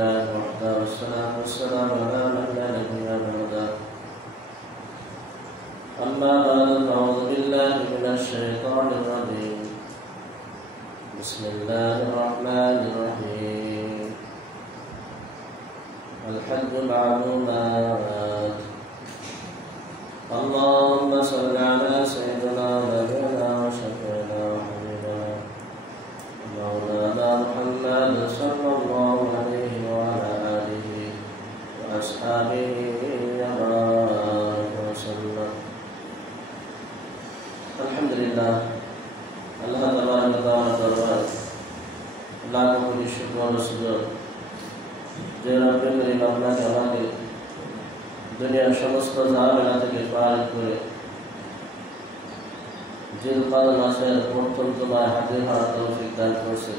لله وحده والصلاة والسلام على من لا نبي بعده أما بعد فأعوذ بالله من الشيطان الرجيم بسم الله الرحمن الرحيم الحج معلومات اللهم صل على سيدنا ونبينا وشفيعنا وحبيبنا مولانا محمد صلى الله عليه وعلى آله وأصحابه وبارك وسلم الحمد لله الله تبارك وتعالى লাখো কোটি শুকর ও সুজুদ যে রব্বুল করিম আপনাকে আমাকে দুনিয়ার সমস্ত ঝামেলা থেকে পার করে জিলকাদ মাসের প্রথম জুমায় হাজির হওয়ার তৌফিক দান করেছে।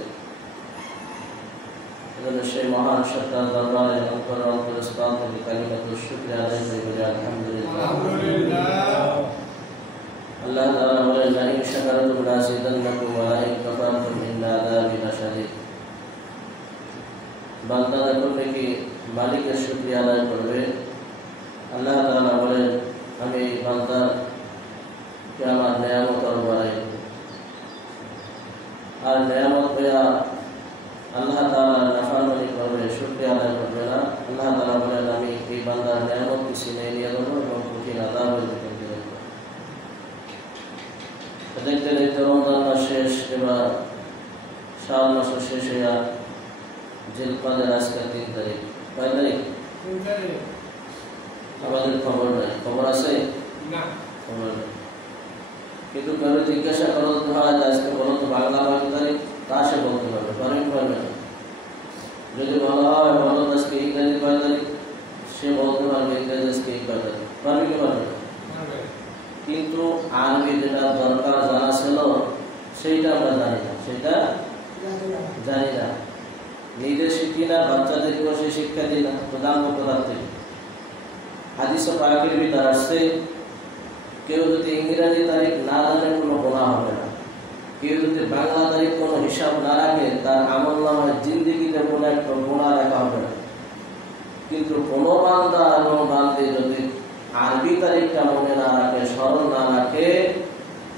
এজন্য সেই মহান সত্তার দরবারে অন্তরস্থল থেকে কালিমাতুশ শুকরিয়া আদায় করি আলহামদুলিল্লাহ। আল্লাহ তাআলা বলেন লা ইন শাকারতুম লাযিদান্নাকুম ওয়া লা ইন কাফারতুম ইন্না আযাবি লাশাদীদ। বান্দা যখন নাকি মালিকের শুকরিয়া আদায় করবে, আল্লাহ তাআলা বলেন আমি এই বান্দাকে আমার নেয়ামত আরো বাড়াই দেব। আর নেয়ামত পেয়া আল্লাহ তাআলা নাফরমানি করবে, শুকরিয়া আদায় করবে না, আল্লাহ তাআলা বলেন আমি এই বান্দার নেয়ামত ছিনিয়ে নিয়ে নেব এবং কঠিন আযাবের ভিতর দিয়ে দেব। দেখতে দেখতে রমজান মাস শেষ, এবার শাওয়াল মাস শেষ হইয়া জিলকাদের আজকে 3 তারিখ। কয় তারিখ? 3 তারিখ। আমাদের খবর নাই, খবর আছে না, খবর নেই। কিন্তু কেউ জিজ্ঞাসা করো হয় আজকে বলো তো বাংলা কয় তারিখ, তা সে বলতে পারবে, পারবে না। যদি বলা হয় বলো আজকে ইংরেজি কয় তারিখ, সে বলতে পারবে ইংরেজি আজকে এই কয় তারিখ, পারবে কি পারবে না? কিন্তু আরবি যেটা দরকার জানা ছিল সেইটা আমরা জানি না, সেটা জানি না, নিজে শিখি না, বাচ্চাদেরকেও সে শিক্ষা দিই না, তো জানবো কোথা থেকে? হাদিস পাকের ভিতর আসছে কেউ যদি ইংরেজি তারিখ না জানে কোনো গুনাহ হবে না, কেউ যদি বাংলা তারিখ কোনো হিসাব না রাখে তার আমলনামায় জিন্দেগিতে কোনো একটা গুনাহ লেখা হবে না। কিন্তু কোনো বান্দা এবং বান্দী যদি আরবি তারিখটা মনে না রাখে, স্মরণ না রাখে,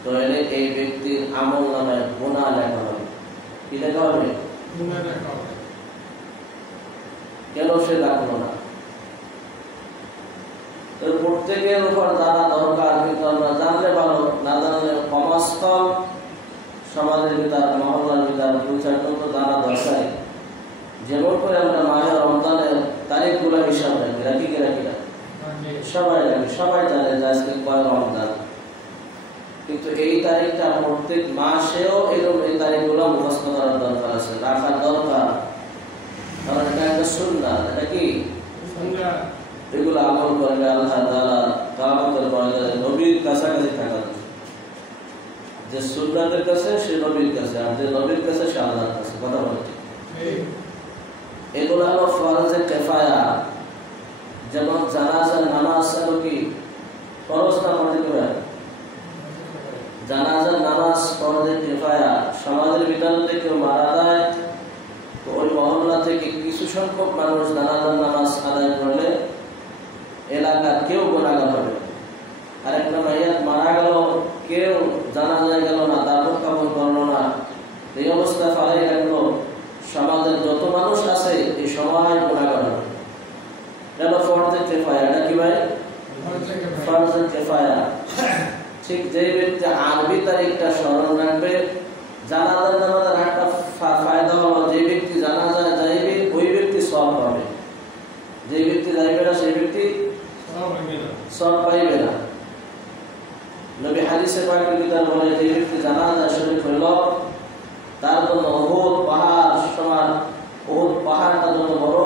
তাহলে এই ব্যক্তির আমলনামায় গুনাহ লেখা হবে। কি লেখা হবে? গুনাহ লেখা হবে। কেন সে রাখলো না? প্রত্যেকের উপর জানা দরকার, কিন্তু আমরা জানলে ভালো, না জানলে কমাস্থল সমাজের ভিতর, মহল্লার ভিতর পৌঁছানো তো জানা দরকার। যেমন করে আমরা মাহে রমজানের তারিখগুলো হিসাব রাখি কি রাখি না, সবাই রাখি, সবাই জানে যে আজকে কয় রমজান, কিন্তু এই তারিখটা প্রত্যেক মাসেও এরকম এই তারিখগুলো মুখস্থ করার দরকার আছে, রাখার দরকার। কারণ এটা একটা সুন্নাত, এটা কি সুন্নাত, এগুলো আমল করলে আল্লাহ তাআলা কিয়ামতের ময়দানে নবীর কাছাকাছি থাকা যায়। যে সুন্নাতের কাছে সে নবীর কাছে, আর যে নবীর কাছে সে আল্লাহর কাছে। কথা বলছি এগুলো হলো ফরজে কিফায়া। যেমন জানাজার নামাজ হলো কি ফরজ না ফরজে কিফায়া? জানাজার নামাজ ফরজে কিফায়া। সমাজের ভিতর থেকে কেউ মারা যায় তো ওই মহল্লা থেকে কিছু সংখ্যক মানুষ জানাজার নামাজ আদায় করলে এলাকার কেউ গুনাহগার হবে। আর একটা মাইয়াত মারা গেল, কেউ জানাজায় গেল না, দাফন কাফন করলো না, এই অবস্থা ফালাই রাখলো, সমাজের যত মানুষ আছে এই সবাই গুনাহগার হবে। এটা ফরজে কিফায়া। এটা কি ভাই? ফরজে কিফায়া। ঠিক যে ব্যক্তি আরবি তারিখটা স্মরণ রাখবে, জানাজার নামাজের একটা ফায়দা হলো যে ব্যক্তি জানাজায় যাইবে ওই ব্যক্তি সওয়াব পাবে, যে ব্যক্তি যাইবে না সেই ব্যক্তি সওয়াব পাইবে না। নবী হাদিসে পাকের ভিতর বলে যে ব্যক্তি জানাজা শরীক হইল তার জন্য উহুদ পাহাড় সমান, উহুদ পাহাড়টা যত বড়,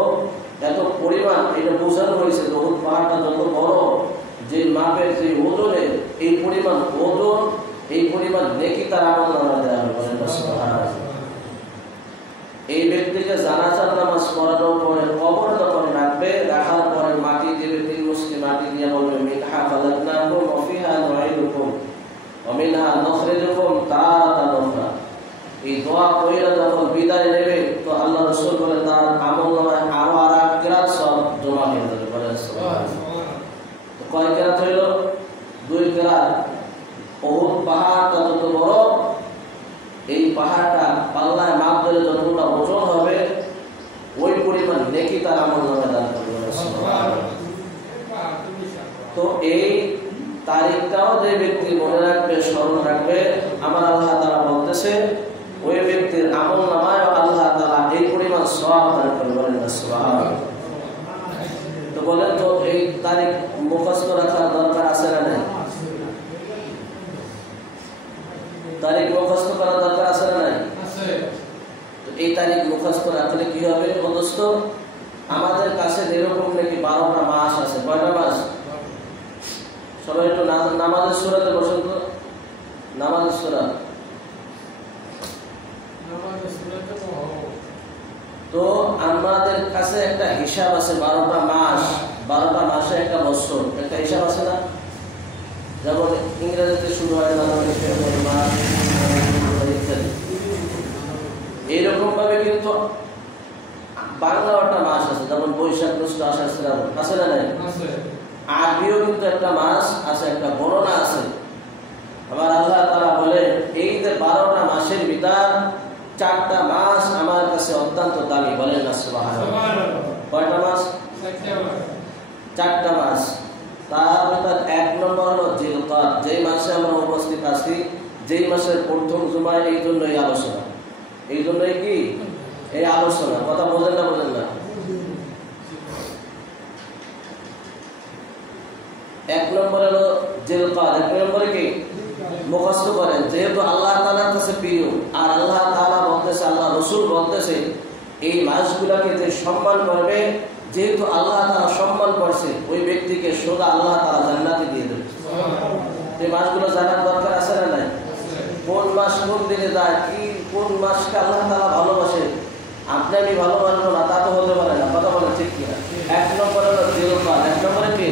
এত পরিমাণ, এটা বোঝানো হয়েছে উহুদ পাহাড়টা যত বড়, যে মাপের যে ওজনের এই পরিমাণ ওজন, এই পরিমাণ নেকি তার আমলনামায় দেওয়া হবে। সুবহানাল্লাহ। এই ব্যক্তিকে জানাজার নামাজ পড়ানোর পরে কবর যখন রাখবে, রাখার পরে মাটি দেবে, 3 মুষ্টি মাটি দিয়ে বলবে মিনহা খালাকনাকুম ওয়া ফিহা নুঈদুকুম ওয়া মিনহা নুখরিজুকুম তারাতান উখরা। এই দোয়া কইরা যখন বিদায় নেবে তো আল্লাহ রাসূল বলেন তার আমলনামায় আরো নেকি তার আমলনামায় দান করবেন। তো এই তারিখটাও যে ব্যক্তি মনে রাখবে, স্মরণ রাখবে, আমার আল্লাহ তাআলা বলতেছে ওই ব্যক্তির আমলনামায় আল্লাহ তাআলা এই পরিমাণ সওয়াব দান করবেন। সুবহানাল্লাহ। তো বলেন তো এই তারিখ মুখস্থ রাখার দরকার আছে না নাই? তারিখ মুখস্থ করার দরকার আছে না নাই? তো এই তারিখ মুখস্থ রাখলে কি হবে দোস্ত? আমাদের কাছে যেরকম নাকি 12টা মাস আছে। কয়টা মাস? সবাই একটু নামাজের সূরাতে বসুন তো। নামাজের সূরা তো আমাদের কাছে একটা হিসাব আছে। 12টা মাস, 12টা মাসে একটা বছর, একটা হিসাব আছে না? যেমন ইংরেজিতে শুরু হয় জানুয়ারি, ফেব্রুয়ারি, মার্চ ইত্যাদি। এইরকম ভাবে কিন্তু বাংলা একটা মাস আছে, যেমন বৈশাখ, জ্যৈষ্ঠ, আষাঢ়, শ্রাবণ, আছে না নাই? আরবিও কিন্তু একটা মাস আছে, একটা গণনা আছে। আমার আল্লাহ তাআলা বলে এই যে 12টা মাসের ভিতর 4টা মাস আমার কাছে অত্যন্ত দামি। বলেন না সুবহানাল্লাহ। কয়টা মাস? 4টা মাস। তার ভিতর 1 নম্বর হলো জিলকাদ, যেই মাসে আমরা উপস্থিত আছি, যেই মাসের প্রথম জুমায়। এই জন্যই আলোচনা, এই জন্যই কি এই আলোচনা। কথা বোঝেন না? বোঝেন না? 1 নম্বর হলো জিলকাদ। 1 নম্বরে কি মুখস্থ করেন, যেহেতু আল্লাহ তাআলার কাছে প্রিয়। আর আল্লাহ তাআলা বলতেছে, আল্লাহ রাসূল বলতেছে এই মাসগুলোকে যে সম্মান করবে, যেহেতু আল্লাহ তাআলা সম্মান করছে, ওই ব্যক্তিকে সোজা আল্লাহ তাআলা জান্নাতে দিয়ে দেবে। এই মাসগুলো জানার দরকার আছে না নাই? কোন মাস কোন দিনে যায়, কি কোন মাসকে আল্লাহ তাআলা ভালোবাসে, আপনি আমি ভালোবাসবো না তা তো হতে পারে না। কথা বলেন ঠিক কিনা? 1 নম্বর হলো জিলকাদ। 1 নম্বরে কি?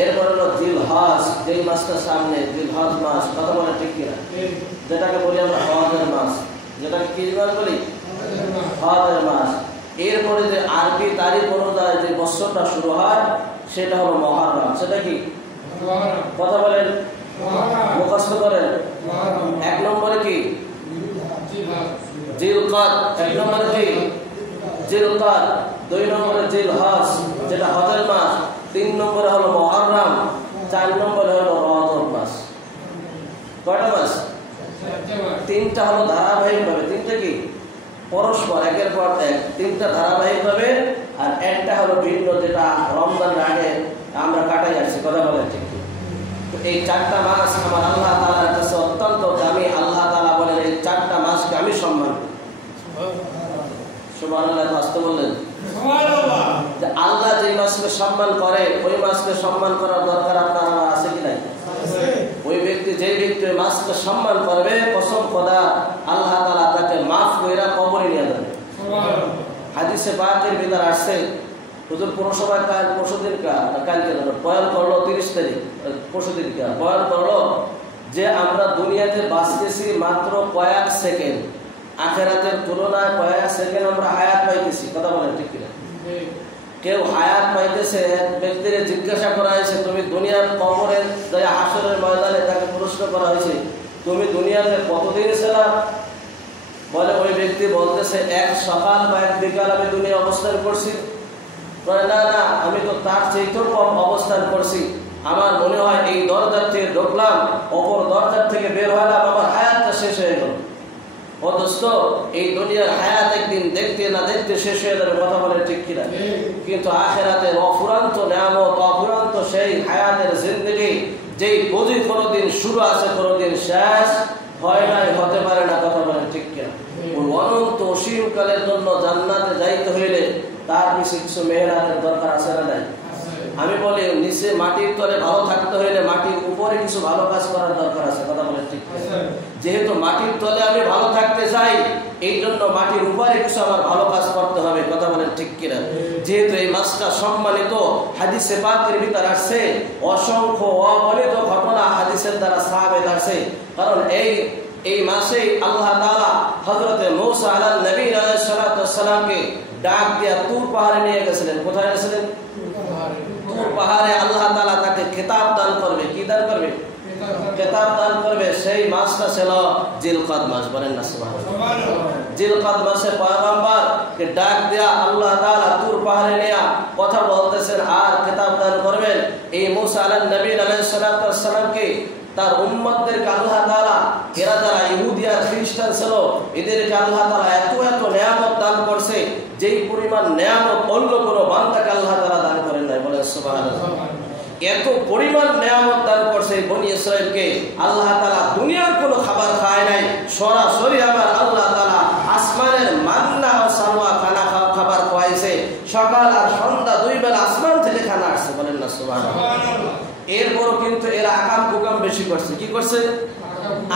এরপর হলো জিলহজ, যেই মাসটা সামনে, জিলহজ মাস। কথা বলেন ঠিক কিনা? যেটাকে বলি আমরা হজের মাস। যেটাকে কি মাস বলি? হজের মাস। এরপরে যে আরবি তারিখ অনুযায়ী যে বছরটা শুরু হয় সেটা হলো মুহররম। সেটা কি? কথা বলেন, মুখস্থ করেন। 1 নম্বরে কি? জিলকাদ। 1 নম্বরে কি? জিলকাদ। 2 নম্বরে জিলহজ, যেটা হজের মাস। 3 নম্বরে হলো মুহররম। 4 নম্বরে হলো রজব মাস। কয়টা মাস? 3টা হলো ধারাবাহিক ভাবে। 3টা কি পরস্পর একের পর এক, 3টা ধারাবাহিক ভাবে। আর একটা হলো ভিন্ন, যেটা রমজানের আগে আমরা কাটাই আসছি। কথা বলেন ঠিক? তো এই 4টা মাস আমার আল্লাহ তাআলার কাছে অত্যন্ত দামি। আল্লাহ তাআলা বলেন এই 4টা মাসকে আমি সম্মান করি। সুবহানাল্লাহ। বাস্তব বললেন সুবহানাল্লাহ। যে আল্লাহ যে মাসকে সম্মান করে, ওই মাসকে সম্মান করার দরকার আপনার আমার আছে কি নাই? আছে। ওই ব্যক্তি, যে ব্যক্তি ওই মাসকে সম্মান করবে, কসম খোদা আল্লাহ তাআলা তাকে মাফ কইরা কবরে নিয়ে যাবে। সুবহানাল্লাহ। হাদিসে পাকের ভিতর আসছে, হুজুর পৌরসভায় কালকে বয়ান করলো 30 তারিখ, পরশুদিনকা বয়ান করলো যে আমরা দুনিয়াতে বাঁচতেছি মাত্র কয়েক সেকেন্ড, আখিরাতের তুলনায় কয়েক সেকেন্ড আমরা হায়াত পাইতেছি। কথা বলেন ঠিক কিনা? কেউ হায়াত পাইতেছে, এক ব্যক্তির জিজ্ঞাসা করা হয়েছে তুমি দুনিয়ার কবরে হাসরের ময়দানে তাকে প্রশ্ন করা হয়েছে তুমি দুনিয়াতে কতদিন ছিলা? বলে ওই ব্যক্তি বলতেছে 1 সকাল বা 1 বিকাল আমি দুনিয়া অবস্থান করছি। না না, আমি তো তার চেয়েও কম অবস্থান করছি। আমার মনে হয় এই দরজার থেকে ঢুকলাম, অপর দরজার থেকে বের হলাম, আমার হায়াতটা শেষ হয়ে গেল। ও দোস্ত, এই দুনিয়ার হায়াত একদিন দেখতে না দেখতে শেষ হয়ে যাবে। কথা বলে ঠিক কিনা? কিন্তু আখিরাতের অফুরান্ত নিয়ামত, অফুরান্ত সেই হায়াতের জিন্দেগি, যেই বুঝি কোনোদিন শুরু আছে কোনোদিন শেষ হয় নাই, হতে পারে না। কথা বলে ঠিক কিনা? ওই অনন্ত অসীমকালের জন্য জান্নাতে যাইতে হইলে তার বেশি কিছু মেহনতের দরকার আছে না নাই? আমি বলি নিচে মাটির তলে ভালো থাকতে হইলে মাটির উপরে কিছু ভালো কাজ করার দরকার আছে। কথা বলে ঠিক? যেহেতু মাটির তলে আমি ভালো থাকতে চাই, এই জন্য মাটির উপরে কিছু আমার ভালো কাজ করতে হবে। কথা বলেন ঠিক কিনা? যেহেতু এই মাসটা সম্মানিত, হাদিসে পাকের ভিতর আসছে অসংখ্য অগণিত ঘটনা হাদিসের দ্বারা সাহাবেত আসছে। কারণ এই মাসে আল্লাহ তাআলা হযরতে মূসা আলাইহিস নবী আলাইহিস সালাতু ওয়াস সালামকে ডাক দিয়া তুর পাহাড়ে নিয়ে গেছিলেন। কোথায় গেছিলেন? তুর পাহাড়ে। আল্লাহ তাআলা তাকে কিতাব দান করবে। কি দান করবে? খেতাব দান করবে, সেই মাসটা ছিল জিলকাদ মাস। বলেন না সুবহানাল্লাহ। জিলকাদ মাসে পয়গম্বরকে ডাক দেয়া আল্লাহ তাআলা তুর পাহাড়ে নিয়ে কথা বলতেছেন আর খেতাব দান করবেন। এই মুসা নবী আলাইহিস সালাতু ওয়াস সালামকে তার উম্মতদেরকে আল্লাহ তাআলা, এরা যারা ইহুদি আর খ্রিস্টান ছিল, এদেরকে আল্লাহ তাআলা এত এত নিয়ামত দান করছে, যেই পরিমাণ নিয়ামত অন্য কোনো বান্দাকে আল্লাহ তাআলা দান করেন নাই। বলেন সুবহানাল্লাহ। এত পরিমাণ নিয়ামত দান করছে বনি ইসরাইলকে আল্লাহ তাআলা। দুনিয়ার কোনো খাবার খায় নাই, সরাসরি আবার আল্লাহ তাআলা আসমানের মান্না ও সালওয়া খাবার খাওয়াইছে। সকাল আর সন্ধ্যা দুই বেলা আসমান থেকে খানা আসছে। বলেন না সুবহানাল্লাহ। এরপরও কিন্তু এরা আকাম কুকাম বেশি করছে। কি করছে?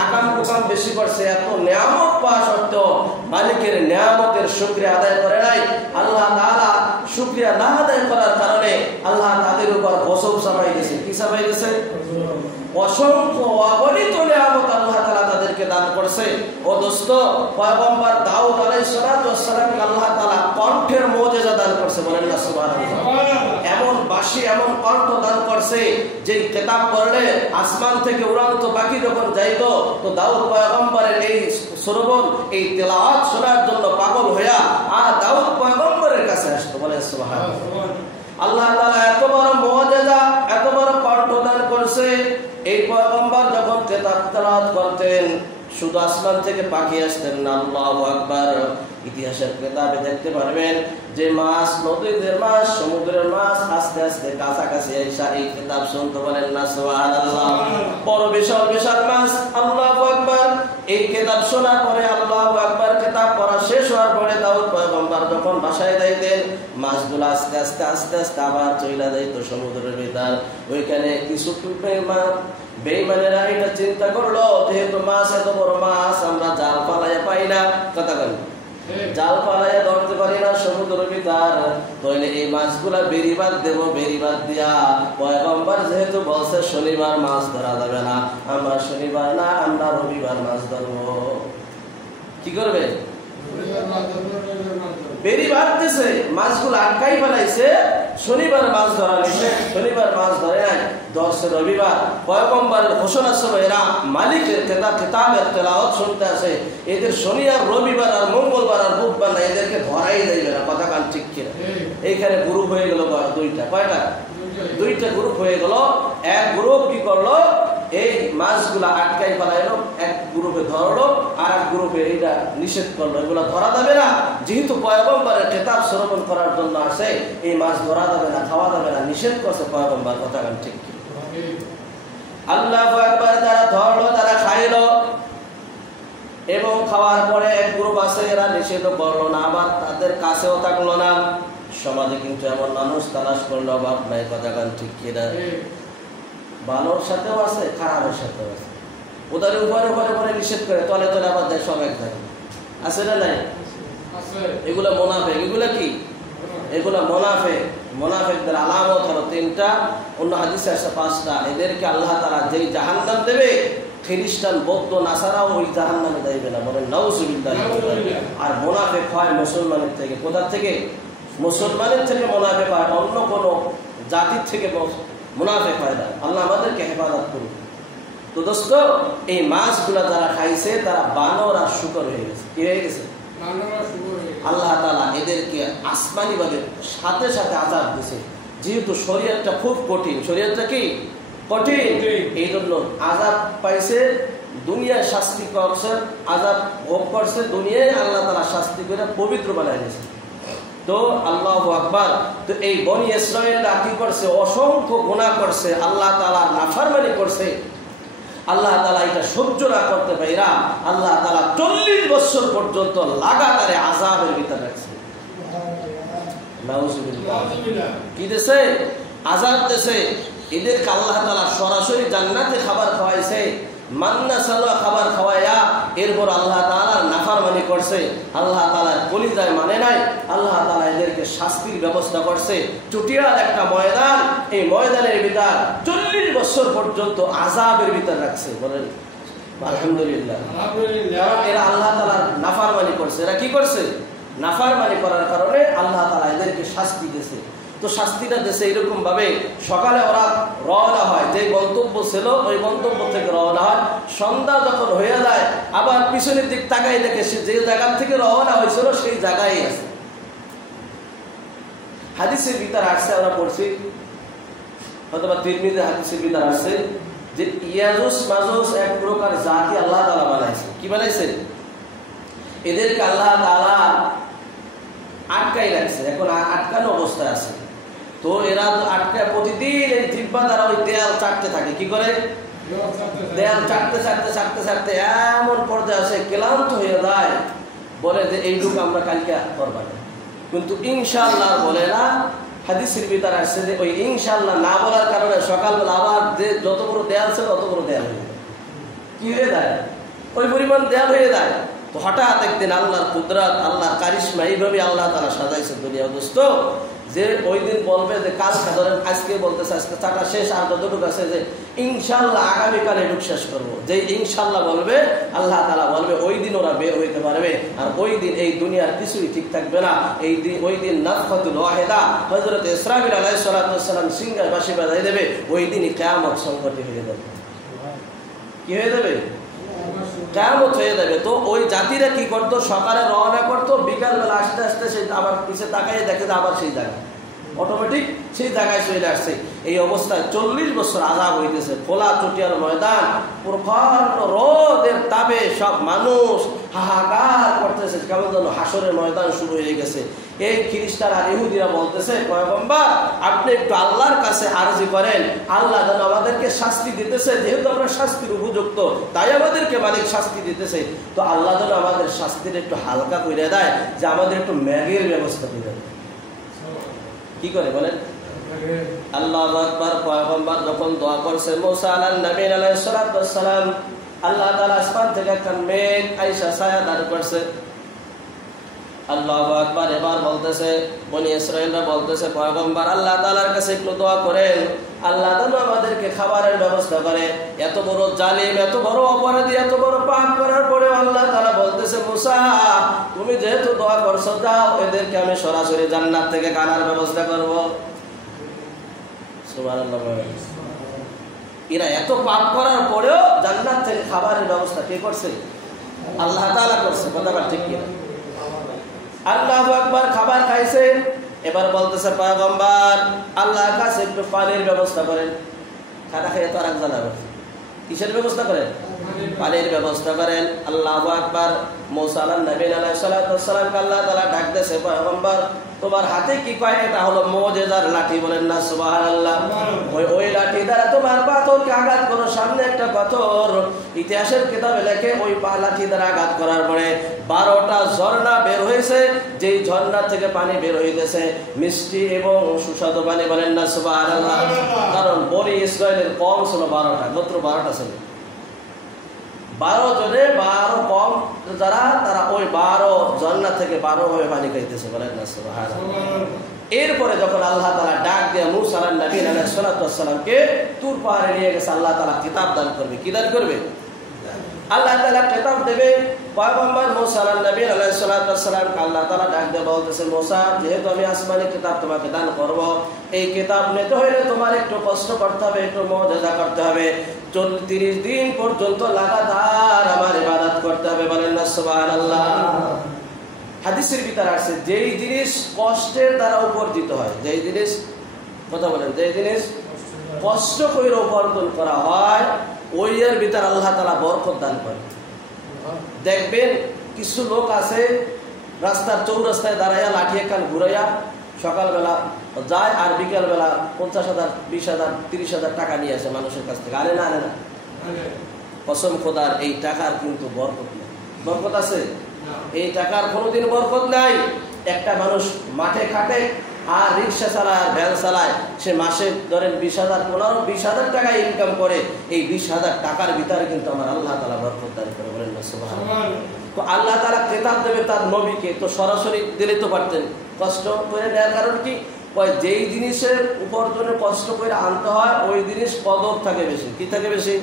আকাম কুকাম বেশি করছে। এত নিয়ামত পাওয়া সত্ত্বেও মালিকের নিয়ামতের শুকরিয়া আদায় করে নাই। আল্লাহ তাআলা শুকরিয়া না আদায় করার কারণে আল্লাহ তাদের উপর গজব চাপাই দিয়েছে। কি চাপাই দিয়েছে? অসংখ্য অগণিত নিয়ামত আল্লাহ তাআলা তাদেরকে দান করছে। ও দোস্ত, পয়গম্বর দাউদ আলাইহিস সালাতু ওয়াস সালামকে আল্লাহ তাআলা কণ্ঠের মুজিজা দান করছে। বলেন না সুবহানাল্লাহ। এমন বাঁশি, এমন কণ্ঠ দান করছে যে কিতাব পড়লে আসমান থেকে উড়ান্ত পাখি যখন যাইতো, তো দাউদ পয়গম্বরের এই শ্রবণ, এই তেলাওয়াত শোনার জন্য পাগল হইয়া আর দাউদ পয়গম্বরের কাছে আসতো। বলেন সুবহানাল্লাহ। আল্লাহ তাআলা এত বড় মুজিজা, এত বড় কণ্ঠ দান করছে। এই পয়গম্বর যখন কিতাব তেলাওয়াত করতেন, শুধু আসমান থেকে পাখি আসতেন না। আল্লাহু আকবার। ইতিহাসের কিতাবে দেখতে পারবেন যে মাছ, নদীদের মাছ, সমুদ্রের মাছ আস্তে আস্তে কাছাকাছি এসে এই কিতাব শুনতে। বলেন না সুবহানাল্লাহ। বড় বিশাল বিশাল মাছ। আল্লাহু আকবার। এই কিতাব শোনার পরে আল্লাহু আকবার, কিতাব পড়া শেষ হওয়ার পরে দাউদ পয়গম্বর যখন বাসায় যাইতেন, মাছগুলো আস্তে আস্তে আস্তে আস্তে আবার চলে যাইতো সমুদ্রের ভিতর। ওইখানে কিছু বেঈমানেরা এটা চিন্তা করলো, যেহেতু মাছ এত বড় মাছ, আমরা জাল পালাইয়া পাই না, কথা বলেন, জাল পালাইয়া ধরতে পারি না সমুদ্রের ভিতর, তাহলে এই মাছগুলা বেরিবাদ দেব। বেরিবাদ দিয়া পয়গম্বর যেহেতু বলছে শনিবার মাছ ধরা যাবে না, আমরা শনিবার না, আমরা রবিবার মাছ ধরবো। কি করবে? বেরিবাদ দিছে, মাছগুলো আটকাই ফেলাইছে। শনিবার মাছ ধরা নিছে, শনিবার মাছ ধরে নাই, ধরছে রবিবার। পয়গম্বরের ঘোষণা ছিল এরা মালিকের কিতাবের তেলাওয়াত শুনতে আসে, এদের শনি আর রবিবার আর মঙ্গলবার আর বুধবার না, এদেরকে ধরাই যাইবে না। কথা কান ঠিক কিনা? এইখানে গ্রুপ হয়ে গেল দুইটা। কয়টা? দুইটা গ্রুপ হয়ে গেল। এক গ্রুপ কি করলো, এই মাছগুলা আটকাই ফেলাইলো, এক গ্রুপে ধরলো, আর এক গ্রুপে এইটা নিষেধ করলো, এগুলা ধরা যাবে না। যেহেতু পয়গম্বরের কিতাব শ্রবণ করার জন্য আসে, এই মাছ ধরা যাবে না, খাওয়া যাবে না, নিষেধ করছে পয়গম্বর। কথা কান ঠিক। আল্লাহু আকবার। তারা ধরলো, তারা খাইলো, এবং খাওয়ার পরে এক গ্রুপ আছে এরা নিষেধ করলো না, আবার তাদের কাছেও থাকলো না। সমাজে কিন্তু এমন মানুষ তালাশ করলো, অভাব নাই। কথা কান ঠিক কিনা? ভালোর সাথেও আছে, খারাপের সাথেও আছে। ওদের উপরে উপরে উপরে নিষেধ করে, তলে তলে আবার দেয় সব এক থাকে। আছে না নাই? এগুলো মুনাফিক। এগুলো কি? এগুলো মুনাফিক। মুনাফিকদের আলামত হলো তিনটা, অন্য হাদিসে আছে পাঁচটা। এদেরকে আল্লাহ তাআলা যেই জাহান্নাম দেবে, খ্রিস্টান, বৌদ্ধ, নাসারাও ওই জাহান্নামে যাইবে না। বলেন নাউজুবিল্লাহ। আর মুনাফিক হয় মুসলমানের থেকে। কোথা থেকে? মুসলমানের থেকে মুনাফিক হয়, অন্য কোনো জাতির থেকে মুনাফিক হয় না। আল্লাহ আমাদেরকে হেফাজত করুন। তো দোস্ত, এই মাছগুলা যারা খাইছে তারা বানর আর শুকর হয়ে গেছে। কি হয়ে গেছে? আল্লাহ তাআলা এদেরকে আসমানি ভাবে সাথে সাথে আযাব দিয়েছে। যেহেতু শরীয়তটা খুব কঠিন, শরীয়তটা কি কঠিন, এই জন্য আযাব পাইছে। দুনিয়ায় শাস্তি করছে, আযাব ভোগ করছে, দুনিয়ায় আল্লাহ তাআলা শাস্তি করে পবিত্র বানাই দিয়েছে। তো আল্লাহু আকবার। তো এই বনি ইসরাঈলরা কি করছে? অসংখ্য গুনাহ করছে, আল্লাহ তাআলা নাফরমানি করছে। আল্লাহ তাআলা এটা সহ্য না করতে পাইরা আল্লাহ তাআলা 40 বছর পর্যন্ত লাগাতারে আযাবের ভিতরে রাখছে। নাউজুবিল্লাহ। কি দেশে? আযাব দেশে। এদেরকে আল্লাহ তাআলা সরাসরি জান্নাতে খাবার খাওয়াইছে, মান্না সালওয়া খাবার খাওয়াইয়া এরপর আল্লাহ তাআলার নাফরমানি করছে, আল্লাহ তাআলার কলিজায় মানে নাই। আল্লাহ তাআলা এদেরকে শাস্তির ব্যবস্থা করছে। চুটিয়ার একটা ময়দান, এই ময়দানের ভিতর 40 বছর পর্যন্ত আযাবের ভিতর রাখছে। বলেন আলহামদুলিল্লাহ। এরা আল্লাহ তাআলার নাফরমানি করছে। এরা কি করছে? নাফরমানি করার কারণে আল্লাহ তাআলা এদেরকে শাস্তি দিয়েছে। তো তো শাস্তিটা দেশে এরকম ভাবে সকালে ওরা রওনা হয়, যে গন্তব্য ছিল ওই গন্তব্য থেকে রওনা হয়, সন্ধ্যা যখন হয়ে যায় আবার পিছনের দিক তাকাই দেখে সে যে জায়গা থেকে রওনা হয়েছিল সেই জায়গায় আছে। হাদিসের ভিতরে আসছে, আমরা পড়ছি অথবা তিরমিজি হাদিসের ভিতরে আসছে যে ইয়াজুজ মাজুজ এক প্রকার জাতি আল্লাহ তাআলা বানাইছে। কি বানাইছে? এদেরকে আল্লাহ তাআলা আটকাই রাখছে, এখন আটকানো অবস্থায় আছে। তো এরা আটকায় প্রতিদিন এই জিহ্বা দ্বারা ওই দেয়াল চাটতে থাকে। কি করে? দেয়াল চাটতে চাটতে চাটতে চাটতে এমন পর্যায়ে আসে ক্লান্ত হয়ে যায়, বলে যে এইটুকু আমরা কালকে করবো না, কিন্তু ইনশাআল্লাহ বলে না। হাদিসের ভিতরে আসছে যে ওই ইনশাআল্লাহ না বলার কারণে সকালবেলা আবার যে যত বড় দেয়াল ছিল তত বড় দেয়াল হয়ে যায়। কি হয়ে যায়? ওই পরিমাণ দেয়াল হয়ে যায়। তো হঠাৎ একদিন আল্লাহর কুদরত, আল্লাহর কারিশমা, এইভাবে আল্লাহ তাআলা সাজাইছে দুনিয়া দোস্ত, যে ওই দিন বলবে যে কালকে ধরেন আজকে বলতেছে আজকে চাটা শেষ, আর যতটুকু আছে যে ইনশাআল্লাহ আগামীকাল এটুক শেষ করবো। যে ইনশাআল্লাহ বলবে আল্লাহ তাআলা বলবে ওই দিন ওরা বের হইতে পারবে। আর ওই দিন এই দুনিয়ার কিছুই ঠিক থাকবে না। এই দিন ওই দিন নাফখাতুল ওয়াহিদা, হযরত ইসরাফিল আলাইহিস সালাতু ওয়াস সালাম সিংহায় বাঁশি বাজাই দেবে, ওই দিনই কিয়ামত সংঘটিত হয়ে যাবে। কি হয়ে যাবে? কিয়ামত হয়ে যাবে। তো ওই জাতিরা কি করতো? সকালে রওনা করতো, বিকালবেলা আস্তে আস্তে সেই আবার পিছে তাকাই দেখে আবার সেই জায়গায় অটোমেটিক সেই জায়গায় চলে আসছে। এই অবস্থায় 40 বছর আযাব হইতেছে। খোলা চটিয়ার ময়দান, প্রখণ্ড রোদের তাপে সব মানুষ হাহাকার করতেছে, কেমন যেন হাসরের ময়দান শুরু হয়ে গেছে। এই খ্রিস্টান আর ইহুদিরা বলতেছে, পয়গম্বর আপনি একটু আল্লাহর কাছে আরজি করেন, আল্লাহ যেন আমাদেরকে শাস্তি দিতেছে, যেহেতু আমরা শাস্তির উপযুক্ত তাই আমাদেরকে মালিক শাস্তি দিতেছে, তো আল্লাহ যেন আমাদের শাস্তির একটু হালকা করে দেয়, যে আমাদের একটু ম্যাগের ব্যবস্থা করে দেয়। কি করে বলেন? আল্লাহু আকবার। পয়গম্বর যখন দোয়া করছে মুসা আলাইহিস সালাম, আল্লাহ তাআলা আসমান থেকে একটা মেঘ আইসা ছায়া দান করছে। আল্লাহু আকবার। এবার বলতেছে বনি ইসরাঈলরা বলতেছে, পয়গম্বর আল্লাহ তাআলার কাছে একটু দোয়া করেন, আল্লাহ যেন আমাদেরকে খাবারের ব্যবস্থা করে। এত বড় জালিম, এত বড় অপরাধী, এত বড় পাপ করার পরে আল্লাহ তাআলা বলতেছে, মুসা তুমি যেহেতু দোয়া করছো, যাও এদেরকে আমি সরাসরি জান্নাত থেকে খানার ব্যবস্থা করব। সুবহানাল্লাহ। এরা এত পাপ করার পরেও জান্নাত থেকে খাবারের ব্যবস্থা কে করছে? আল্লাহ তাআলা করছে। কথা ঠিক কি? আল্লাহু আকবার। খাবার খাইছে, এবার বলতেছে পয়গম্বর আল্লাহর কাছে একটু পানির ব্যবস্থা করেন। খানা খেয়ে তো আর এক জ্বালা করছে, কিসের ব্যবস্থা করেন? পানির ব্যবস্থা করেন। আল্লাহু আকবার। মুসা আলাইহিস সালামকে আল্লাহ তাআলা ডাক দিয়েছে, পয়গম্বর তোমার হাতে কি কয়? এটা হলো মুজিজার লাঠি। বলেন না সুবহানাল্লাহ। ওই লাঠি দ্বারা তোমার পাথরকে আঘাত করো। সামনে একটা পাথর, ইতিহাসের কিতাবে লেখে ওই লাঠি দ্বারা আঘাত করার পরে 12টা ঝর্ণা বের হয়েছে, যেই ঝর্ণা থেকে পানি বের হইতেছে মিষ্টি এবং সুস্বাদু পানি। বলেন না সুবহানাল্লাহ। কারণ বনি ইসরাইলের কম ছিল 12টা, মাত্র 12টা ছিল। 12 জনে 12 কম যারা, তারা ওই 12 ঝর্ণা থেকে 12 ভাবে পানি খাইতেছে। বলেন না সুবহানাল্লাহ। এরপরে যখন আল্লাহ তাআলা ডাক দিয়ে মুসা আলাইহিস সালামকে তুর পাহাড়ে নিয়ে গেছে, আল্লাহ তাআলা কিতাব দান করবে। কি দান করবে? আল্লাহ তাআলা কিতাব দেবে। পয়গম্বর মুসা আলাইহিস সালামকে আল্লাহ তাআলা ডাক দিয়ে বলতেছে, মুসা যেহেতু আমি আসমানি কিতাব তোমাকে দান করব, এই কিতাব নিতে হলে তোমার একটু কষ্ট করতে হবে, একটু মুআজিজা করতে হবে। 30 দিন পর্যন্ত লাগাতার আমার ইবাদত করতে হবে। বলেন না সুবহানাল্লাহ। হাদিসের ভিতরে আছে, যেই জিনিস কষ্টের দ্বারা উপার্জিত হয়, যেই জিনিস, কথা বলেন, যেই জিনিস কষ্ট করে উপার্জন করা হয়, ওই এর ভিতরে আল্লাহ তাআলা বরকত দান করে। দেখবেন কিছু লোক আছে রাস্তার চৌরাস্তায় দাঁড়াইয়া লাঠি একখান ঘুরাইয়া সকালবেলা যায়, আর বিকালবেলা 50,000, 20,000, 30,000 টাকা নিয়ে আসে মানুষের কাছ থেকে। আনে না? আনে না? কসম খোদার, এই টাকার কিন্তু বরকত নেই। বরকত আছে? এই টাকার কোনোদিন বরকত নাই। একটা মানুষ মাঠে খাটে আর রিক্সা চালায়, ভ্যান চালায়, সে মাসে ধরেন 20,000, 15-20,000 টাকা ইনকাম করে। এই 20,000 টাকার ভিতরে কিন্তু আমার আল্লাহ তাআলা বরকত দান করে। বলেন না সুবহানাল্লাহ। তো আল্লাহ তাআলা কিতাব দেবে তার নবীকে, তো সরাসরি দিলে তো পারতেন। কষ্ট করে দেওয়ার কারণ কি? যেই জিনিসের উপার্জনে কষ্ট করে আনতে হয়, ওই জিনিস কদর থাকে বেশি। কি থাকে বেশি?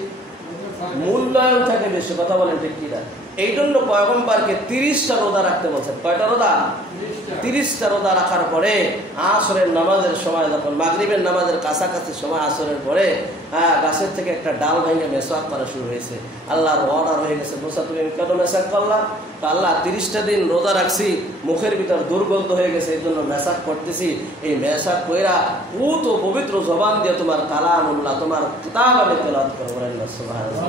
মূল্যায়ন থাকে বেশি। কথা বলেন ঠিক কি না? এই জন্য পয়গম্বরকে 30টা রোজা রাখতে বলছেন। কয়টা রোজা? 30টা রোজা রাখার পরে আসরের নামাজের সময়, যখন মাগরিবের নামাজের কাছাকাছি সময় আসরের পরে গাছের থেকে একটা ডাল ভেঙে মেসওয়াক করা শুরু হয়েছে। আল্লাহর অর্ডার হয়ে গেছে, মুসা তুমি কেন মেসওয়াক করলা? আল্লাহ 30টা দিন রোজা রাখছি, মুখের ভিতর দুর্গন্ধ হয়ে গেছে, এই জন্য মেসওয়াক করতেছি। এই মেসওয়াক কইরা পুত ও পবিত্র জবান দিয়ে তোমার কালামুল্লাহ, তোমার কিতাব আমি তেলাওয়াত করব। বলেন না সুবহানাল্লাহ।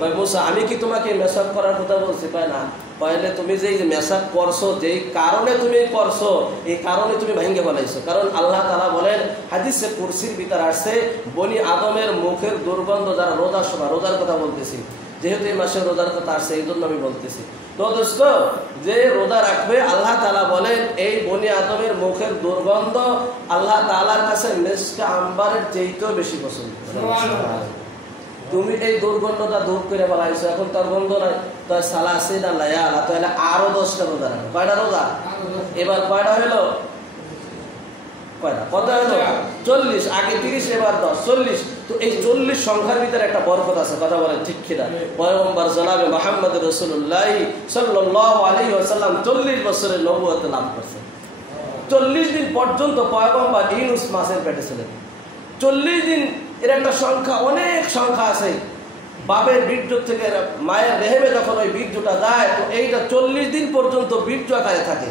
ভাই মুসা, আমি কি তোমাকে মেসওয়াক করার কথা বলছি? পায় না, পয়লে তুমি যে মেসওয়াক করছো, যেই কারণে তুমি করছো, এই কারণে তুমি ভাঙ্গে ফেলাইছো। কারণ আল্লাহ তাআলা বলেন, হাদিসে কুরসির ভিতর আসছে, বনি আদমের মুখের দুর্গন্ধ, যারা রোজার সময়, রোজার কথা বলতেছি, যেহেতু এই মাসে রোজার কথা আসছে এই জন্য আমি বলতেছি। তো দোস্ত, যে রোজা রাখবে, আল্লাহ তাআলা বলেন এই বনি আদমের মুখের দুর্গন্ধ আল্লাহ তাআলার কাছে মিসকে আম্বারের চেয়েও বেশি পছন্দ। তুমি এই দুর্গন্ধটা দূর করে ফেলাইছো, এখন তার গন্ধ নাই, তার সালাসিনা লায়ালা, তাহলে আরো 10টা রোজা রাখো। কয়টা রোজা? এবার কয়টা হলো? কয়টা? কত হলো? 40। আগে 30, এবার 10, 40। তো এই 40 সংখ্যার ভিতরে একটা বরকত আছে, কথা বলেন ঠিক কিনা? পয়গম্বর জনাবে মুহাম্মদ রাসূলুল্লাহ সাল্লাল্লাহু আলাইহি ওয়াসাল্লাম 40 বছরের নবুয়ত লাভ করেছেন। 40 দিন পর্যন্ত পয়গম্বর ইউনুস মাছের পেটে ছিলেন। 40 দিন এর একটা সংখ্যা, অনেক সংখ্যা আছে। বাপের বীর্য থেকে মায়ের রেহেমে যখন ওই বীর্যটা যায়, তো এইটা 40 দিন পর্যন্ত বীর্য আকারে থাকে।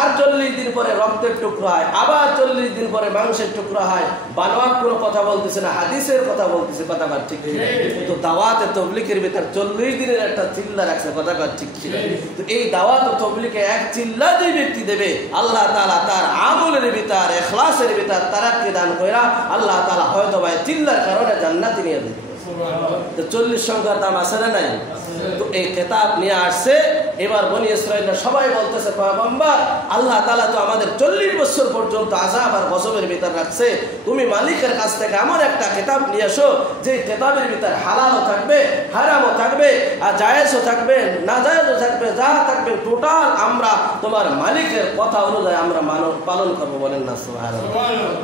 আর 40 দিন পরে রক্তের টুকরা হয়, আবার 40 দিন পরে মাংসের টুকরা হয়। বানোয়াট কোনো কথা বলতেছে না, হাদিসের কথা বলতেছে, কথা কার ঠিক ছিল? তো দাওয়াত তবলিগের ভিতর 40 দিনের একটা চিল্লা রাখছে, কথা কার ঠিক ছিল? তো এই দাওয়াত তবলিগে এক চিল্লা যে ব্যক্তি দেবে, আল্লাহ তাআলা তার আমলের ভিতর, ইখলাসের ভিতর তারাক্কি দান কইরা আল্লাহ তাআলা হয়তো ভাই চিল্লার কারণে জান্নাতে নিয়ে দেবে। তো 40 সংখ্যার দাম আছে না নাই? তো এই কিতাব নিয়ে আসছে। এবার বনি ইসরাইলরা সবাই বলতেছে, পয়গম্বর আল্লাহ তাআলা তো আমাদের 40 বছর পর্যন্ত আযাব আর গজবের ভিতর রাখছে, তুমি মালিকের কাছ থেকে এমন একটা কিতাব নিয়ে আসো যে কিতাবের ভিতর হালালও থাকবে, হারামও থাকবে, আর জায়েজও থাকবে, নাজায়েজও থাকবে, যা থাকবে টোটাল আমরা তোমার মালিকের কথা অনুযায়ী আমরা পালন করবো। বলেন না সুবহানাল্লাহ।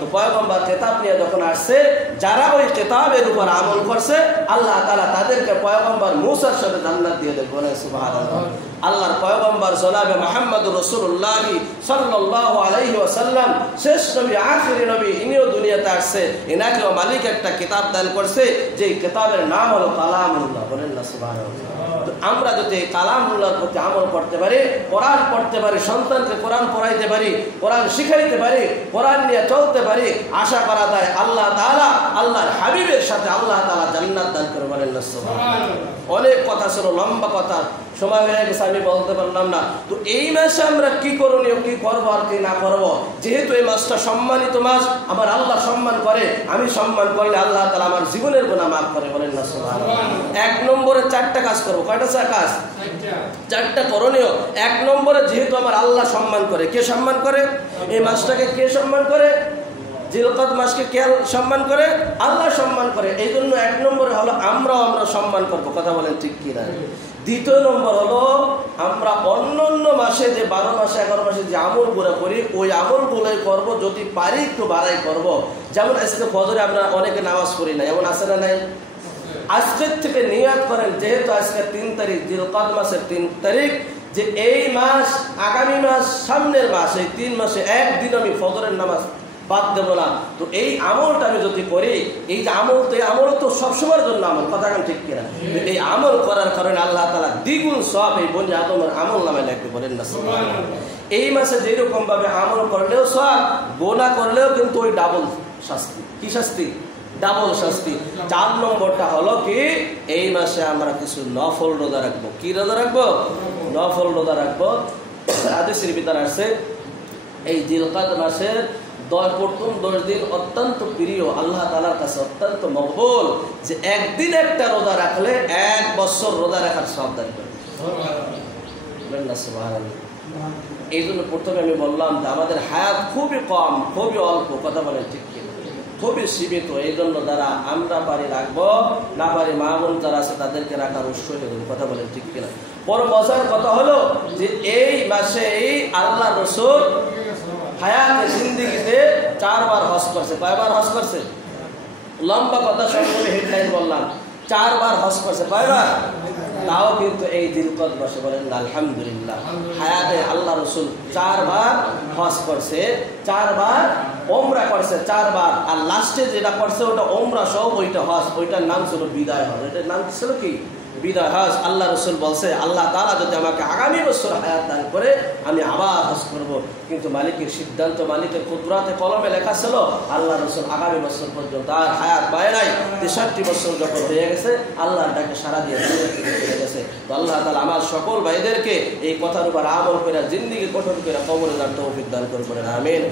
তো পয়গম্বর কিতাব নিয়ে যখন আসছে, যারা ওই কিতাবের উপর আমল করছে, আল্লাহ তাআলা তাদেরকে পয়গম্বর মুসার সাথে জান্নাত দিয়ে দেবে। বলেন সুবহানাল্লাহ। আল্লাহর পয়গম্বর জনাবে মুহাম্মদুর রাসূলুল্লাহ সাল্লাল্লাহু আলাইহি ওয়াসাল্লাম, শেষ নবী, আখিরি নবী, ইনিও দুনিয়াতে আসছে, এনাকেও মালিক একটা কিতাব দান করছে, যে কিতাবের নাম হলো কালামুল্লাহ। বলেন না সুবহানাল্লাহ। তো আমরা যদি কালামুল্লাহর প্রতি আমল করতে পারি, কোরআন পড়তে পারি, সন্তানকে কোরআন পড়াইতে পারি, কোরআন শিখাইতে পারি, কোরআন নিয়ে চলতে পারি, আশা করা যায় আল্লাহ তাআলা আল্লাহর হাবিবের সাথে আল্লাহ তাআলা জান্নাত দান করে। বলেন না সুবহানাল্লাহ। অনেক কথা ছিল, লম্বা কথা, সময় হয়ে গেছে, আমি বলতে পারলাম না। তো এই মাসে আমরা কি করণীয়, কি করবো আর কি না করবো, যেহেতু এই মাসটা সম্মানিত মাস, আমার আল্লাহ সম্মান করে, আমি সম্মান করলে আল্লাহ তাআলা আমার জীবনের গুনাহ মাফ করে। বলেন না সুবহানাল্লাহ। 1 নম্বরে 4টা কাজ করবো। কয়টা কাজ? 4টা করণীয়। 1 নম্বরে, যেহেতু আমার আল্লাহ সম্মান করে, কে সম্মান করে? এই মাসটাকে কে সম্মান করে? জিলকদ মাসকে কে সম্মান করে? আল্লাহ সম্মান করে। এই জন্য 1 নম্বরে হলো আমরা সম্মান করবো, কথা বলেন ঠিক কি না? 2 নম্বর হলো, আমরা অন্য মাসে যে 12 মাসে 11 মাসে যে আমলগুলো করি, ওই আমলগুলোই করবো, যদি পারি একটু বাড়াই করবো। যেমন আজকে ফজরে আমরা অনেকে নামাজ পড়ি না, এমন আছে না নাই? আজকের থেকে নিয়ত করেন, যেহেতু আজকে 3 তারিখ, জিলকদ মাসের 3 তারিখ, যে এই মাস, আগামী মাস, সামনের মাস, এই 3 মাসে একদিন আমি ফজরের নামাজ বাদ দেব না। তো এই আমলটা আমি যদি করি, এই যে আমল তো সবসময়ের জন্য আমল, কথা ঠিক কিনা? এই আমল করার কারণে আল্লাহ তাআলা দ্বিগুণ সওয়াব এই বনি আদমের আমল নামায় লিখবে। বলেন না সুবহানাল্লাহ। এই মাসে যেরকম ভাবে আমল করলেও সওয়াব, গুনাহ করলেও কিন্তু ওই ডাবল শাস্তি। কি শাস্তি? ডাবল শাস্তি। 4 নম্বরটা হলো কি, এই মাসে আমরা কিছু নফল রোজা রাখবো। কি রোজা রাখবো? নফল রোজা রাখবো। হাদিসের ভিতর আছে, এই জিলকদ মাসের প্রথম 10 দিন অত্যন্ত প্রিয়, আল্লাহ তাআলার কাছে অত্যন্ত মকবুল, যে একদিন একটা রোজা রাখলে 1 বছর রোজা রাখার সওয়াব দান করে। সুবহানাল্লাহ। এই জন্য প্রথমে আমি বললাম যে আমাদের হায়াত খুবই কম, খুবই অল্প, কথা বলে ঠিক কিনা? খুবই সীমিত। এই জন্য যারা আমরা পারি রাখবো, না পারি মা বোন যারা আছে তাদেরকে রাখার উৎসাহ দেবো, কথা বলেন ঠিক কিনা? বড় মজার কথা হলো যে এই মাসে আল্লাহ রাসূল হায়াতে জিন্দেগিতে 4 বার হজ করছে। কয়বার হজ করছে? লম্বা কথা, সবগুলো হেডলাইন বললাম। 4 বার হজ করছে। কয়বার? তাও কিন্তু এই জিলকদ মাসে বলেন আলহামদুলিল্লাহ। হায়াতে আল্লাহ রসুল 4 বার হজ করছে, 4 বার ওমরা করছে, 4 বার, আর লাস্টে যেটা করছে ওটা ওমরা সহ ওইটা হজ, ওইটার নাম ছিল বিদায় হজ। এটার নাম ছিল কি? বিদায় হজ। আল্লাহ রসুল বলছে আল্লাহ তাআলা যদি আমাকে আগামী বছর হায়াত দান করে আমি আবার হজ করব, কিন্তু মালিকের সিদ্ধান্ত, মালিকের কুদরতে কলমে লেখা ছিল আল্লাহ রসুল আগামী বছর পর্যন্ত আর হায়াত পায় নাই। 63 বছর যখন হয়ে গেছে আল্লাহর ডাকে সাড়া দিয়ে চলে গেছে। তো আল্লাহ তাআলা আমার সকল ভাইদেরকে এই কথার উপর আমল করে জিন্দেগি কঠোর করে কবরে যাওয়ার তৌফিক দান করবেন, আমিন।